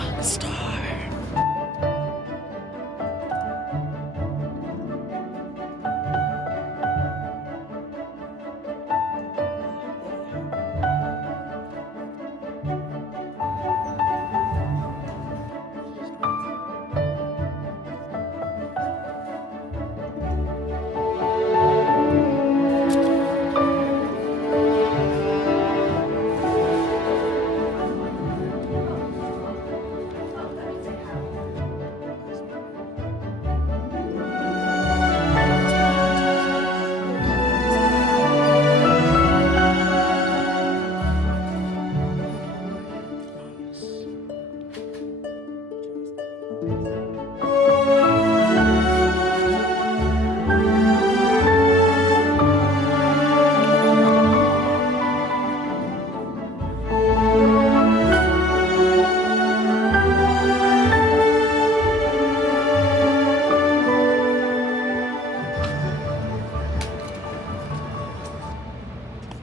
Bookstore.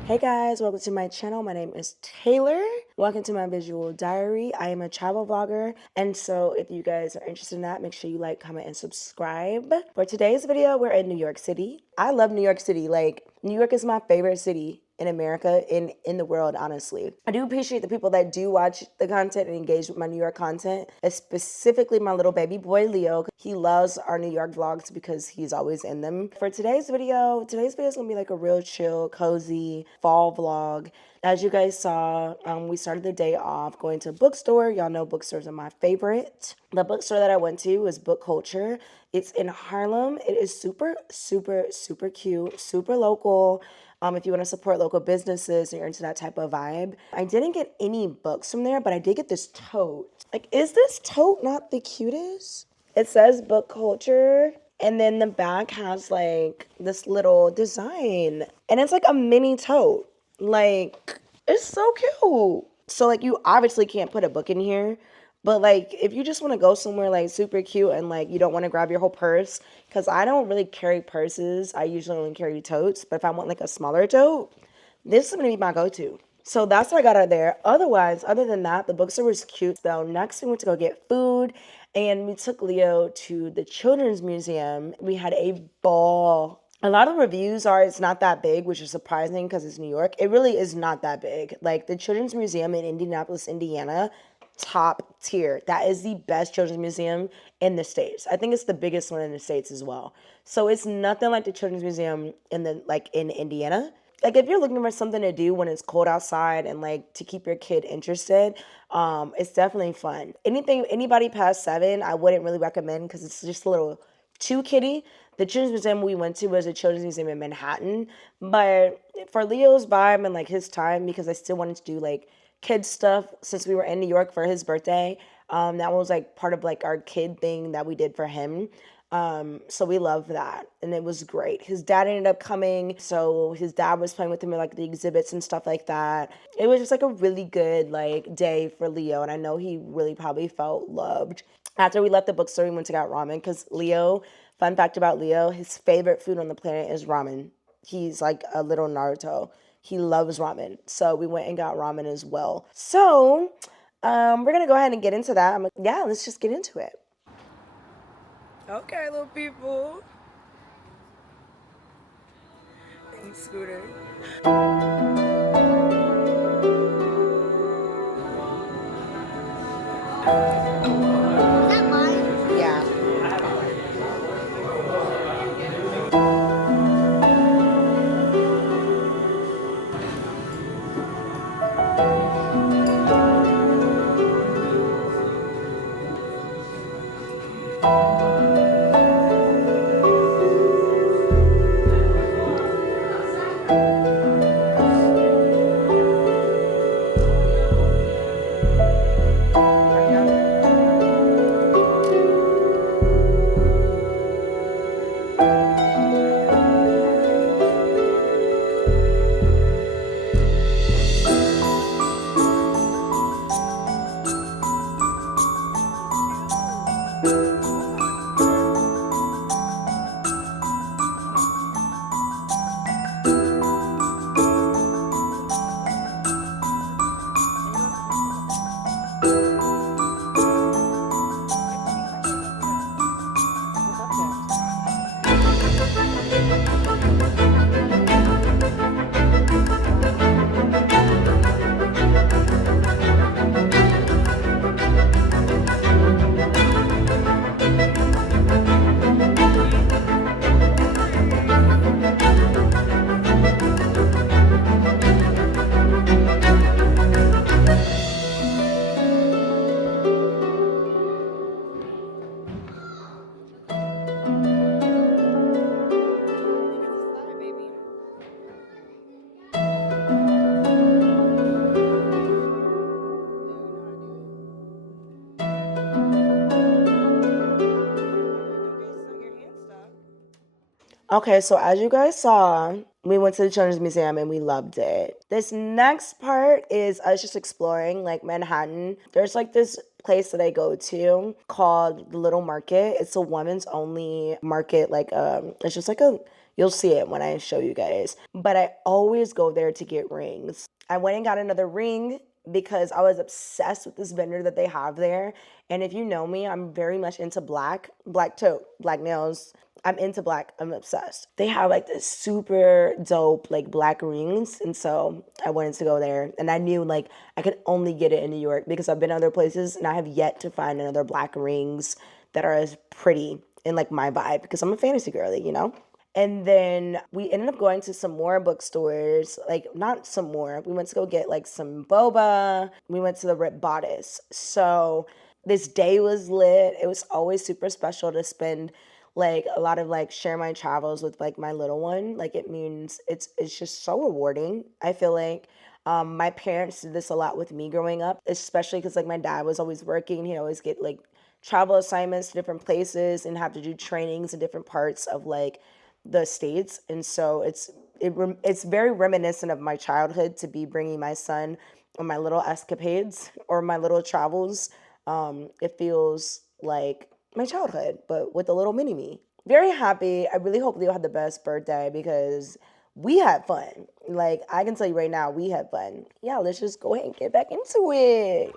Hey guys, welcome to my channel. My name is Taylor. Welcome to my visual diary. I am a travel vlogger, and so if you guys are interested in that, make sure you like, comment, and subscribe. For today's video, we're in New York City. I love New York City. Like, New York is my favorite city in America, in the world, honestly. I do appreciate the people that do watch the content and engage with my New York content, specifically my little baby boy, Leo. He loves our New York vlogs because he's always in them. For today's video is gonna be like a real chill, cozy fall vlog. As you guys saw, we started the day off going to a bookstore. Y'all know bookstores are my favorite. The bookstore that I went to was Book Culture. It's in Harlem. It is super, super, super cute, super local. If you want to support local businesses and you're into that type of vibe. I didn't get any books from there, but I did get this tote. Like, is this tote not the cutest? It says Book Culture, and then the back has like this little design, and it's like a mini tote. Like, it's so cute. So like, you obviously can't put a book in here, but like, if you just want to go somewhere like super cute and like you don't want to grab your whole purse, because I don't really carry purses. I usually only carry totes, but if I want like a smaller tote, this is gonna be my go-to. So that's what I got out of there. Otherwise, other than that, the bookstore was cute though. Next, we went to go get food, and we took Leo to the Children's Museum. We had a ball. A lot of reviews are it's not that big, which is surprising because it's New York. It really is not that big. Like, the Children's Museum in Indianapolis, Indiana, top tier. That is the best children's museum in the States. I think it's the biggest one in the States as well. So it's nothing like the Children's Museum in Indiana. Like, if you're looking for something to do when it's cold outside and like to keep your kid interested, it's definitely fun. Anybody past 7, I wouldn't really recommend because it's just a little too kiddie. The Children's Museum we went to was a Children's Museum in Manhattan, but for Leo's vibe and like his time, because I still wanted to do like kid stuff since we were in New York for his birthday. That was like part of like our kid thing that we did for him. So we loved that, and it was great. His dad ended up coming, so his dad was playing with him in like the exhibits and stuff like that. It was just like a really good like day for Leo, and I know he really probably felt loved. After we left the bookstore, we went to get ramen because Leo, fun fact about Leo, his favorite food on the planet is ramen. He's like a little Naruto. He loves ramen. So we went and got ramen as well. So we're going to go ahead and get into that. Yeah, let's just get into it. Okay, little people. Thanks, Scooter. Is that mine? Yeah. Okay, so as you guys saw, we went to the Children's Museum and we loved it. This next part is us just exploring like Manhattan. There's like this place that I go to called the Little Market. It's a women's only market. Like it's just like a, you'll see it when I show you guys. But I always go there to get rings. I went and got another ring because I was obsessed with this vendor that they have there. And if you know me, I'm very much into black toe, black nails. I'm into black. I'm obsessed. They have like this super dope like black rings, and so I wanted to go there. And I knew like I could only get it in New York because I've been other places and I have yet to find another black rings that are as pretty in like my vibe because I'm a fantasy girly, you know? And then we ended up going to some more bookstores, like not some more. We went to go get like some boba. We went to the Ripped Bodice. So this day was lit. It was always super special to spend like a lot of like share my travels with like my little one. Like it means it's just so rewarding. I feel like my parents did this a lot with me growing up, especially because like my dad was always working. He'd always get like travel assignments to different places and have to do trainings in different parts of like the states, and so it's very reminiscent of my childhood to be bringing my son on my little escapades or my little travels. It feels like my childhood, but with a little mini me. Very happy. I really hope Leo had the best birthday because we had fun. Like I can tell you right now, we had fun. Yeah, let's just go ahead and get back into it.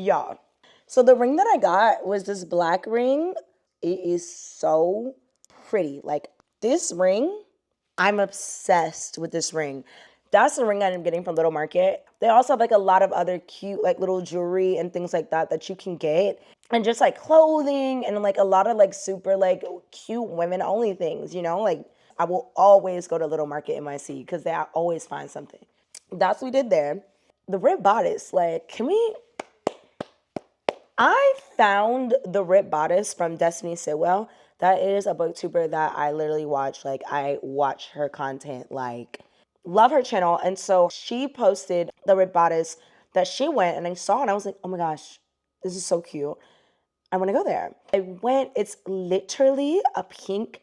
Y'all. So the ring that I got was this black ring. It is so pretty. Like this ring, I'm obsessed with this ring. That's the ring I'm getting from Little Market. They also have like a lot of other cute like little jewelry and things like that that you can get. And just like clothing and like a lot of like super like cute women only things, you know? Like I will always go to Little Market NYC because they always find something. That's what we did there. The Ripped Bodice, like, can we I found the Ripped Bodice from Destiny Sitwell That is a booktuber that I literally watch. Like, I watch her content, like, love her channel. And so she posted the Ripped Bodice that she went, and I saw it and I was like, oh my gosh, this is so cute. I want to go there. I went, it's literally a pink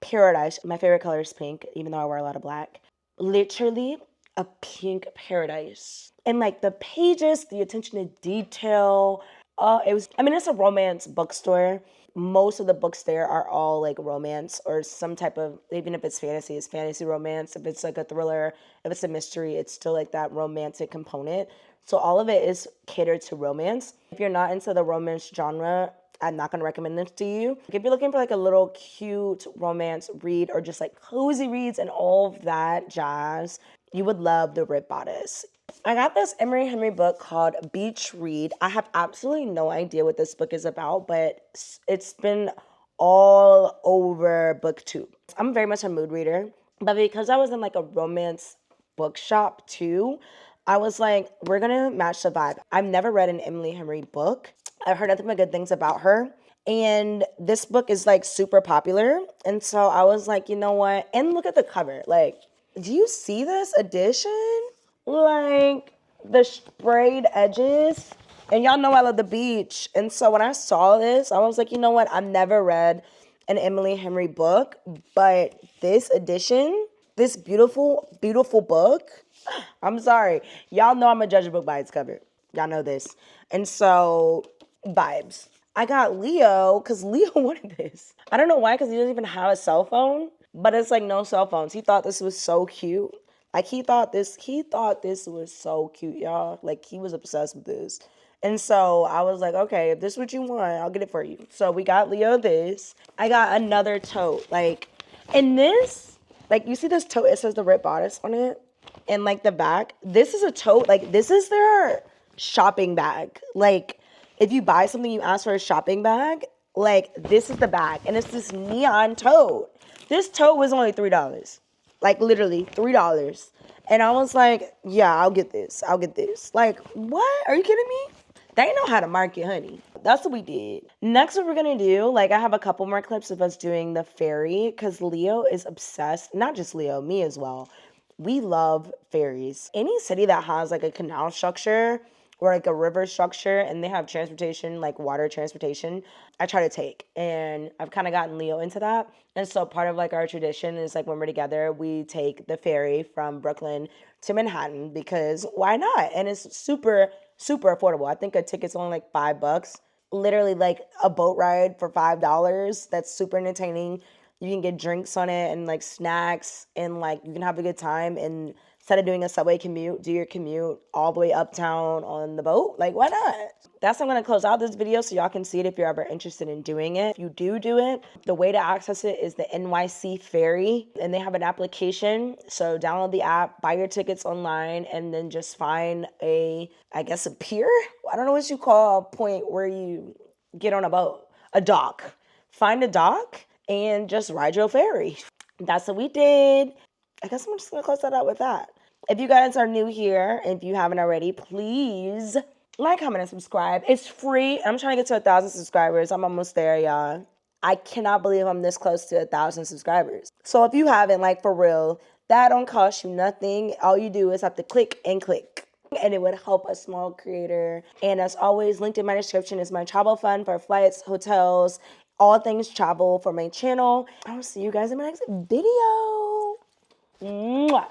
paradise. My favorite color is pink, even though I wear a lot of black. Literally a pink paradise. And like the pages, the attention to detail, it's a romance bookstore. Most of the books there are all like romance or some type of, even if it's fantasy, it's fantasy romance. If it's like a thriller, if it's a mystery, it's still like that romantic component. So all of it is catered to romance. If you're not into the romance genre, I'm not gonna recommend this to you. If you're looking for like a little cute romance read or just like cozy reads and all of that jazz, you would love the Ripped Bodice. I got this Emory Henry book called Beach Read. I have absolutely no idea what this book is about, but it's been all over BookTube. I'm very much a mood reader, but because I was in like a romance bookshop too, I was like, we're gonna match the vibe. I've never read an Emily Henry book. I've heard nothing but good things about her. And this book is like super popular. And so I was like, you know what? And look at the cover. Like, do you see this edition? Like the sprayed edges. And y'all know I love the beach. And so when I saw this, I was like, you know what? I've never read an Emily Henry book, but this edition, this beautiful, beautiful book, I'm sorry. Y'all know I'm a judge a book by its cover. Y'all know this. And so, vibes. I got Leo because Leo wanted this. I don't know why, because he doesn't even have a cell phone, but it's like no cell phones. He thought this was so cute. Like he thought this was so cute, y'all. Like he was obsessed with this. And so I was like, okay, if this is what you want, I'll get it for you. So we got Leo this. I got another tote. Like, in this, like you see this tote, it says the Ripped Bodice on it. And like the back, this is a tote. Like this is their shopping bag. Like if you buy something, you ask for a shopping bag. Like this is the bag. And it's this neon tote. This tote was only $3. Like literally $3. And I was like, yeah, I'll get this. Like, what? Are you kidding me? They know how to market, honey. That's what we did. Next, what we're gonna do, like I have a couple more clips of us doing the ferry because Leo is obsessed. Not just Leo, me as well. We love ferries. Any city that has like a canal structure or like a river structure and they have transportation, like water transportation, I try to take. And I've kind of gotten Leo into that. And so part of like our tradition is like when we're together, we take the ferry from Brooklyn to Manhattan because why not? And it's super, super affordable. I think a ticket's only like $5. Literally like a boat ride for $5. That's super entertaining. You can get drinks on it and like snacks and like you can have a good time. And instead of doing a subway commute, do your commute all the way uptown on the boat. Like, why not? That's how I'm going to close out this video so y'all can see it if you're ever interested in doing it. If you do it, the way to access it is the NYC Ferry. And they have an application. So download the app, buy your tickets online, and then just find a pier? I don't know what you call a point where you get on a boat. A dock. Find a dock and just ride your ferry. That's what we did. I guess I'm just gonna close that out with that. If you guys are new here, and if you haven't already, please like, comment, and subscribe. It's free. I'm trying to get to 1,000 subscribers. I'm almost there, y'all. I cannot believe I'm this close to 1,000 subscribers. So if you haven't, like for real, that don't cost you nothing. All you do is have to click and click. And it would help a small creator. And as always, linked in my description is my travel fund for flights, hotels, all things travel for my channel. I'll see you guys in my next video. Mwah.